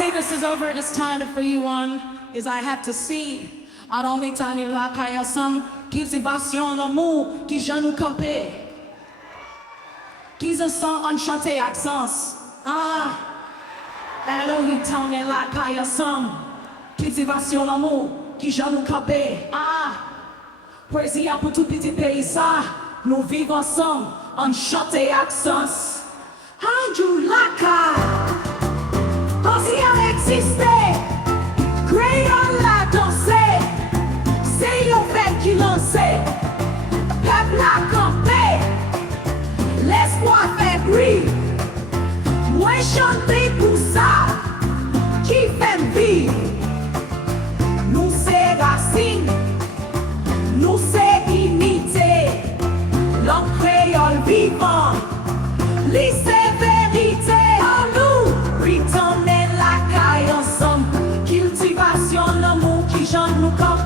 say this is over, it's time for you on, is I have to see. Alors retournen lakay ansanm, Kiltivasyon lanmou, qui j'en nous kanpe. Qui ansanm chante ak sens. Alors retournen lakay ansanm, Kiltivasyon lanmou, qui j'en nous kanpe. Pwezi pour tout petit pays ça, nous vivons ensemble, en chante ak sens. Anjou lakay, Pwezi egziste, Kreyòl la danse. C'est yon fait qui lance, peuple la kanpe, lespwa fait bruit. Mwen chante pour ça, qui fait vivre. Nous c'est rasin, nous c'est inite, langue Kreyòl vivan, li c'est verite. Nou retournen lakay ansanm, Kiltivasyon lanmou, qui j'en nous kanpe.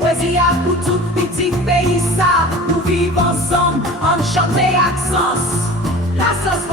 Pwezi pour tout pitit peyi ça, nous vivons ensemble, en chante ak sens. La sauce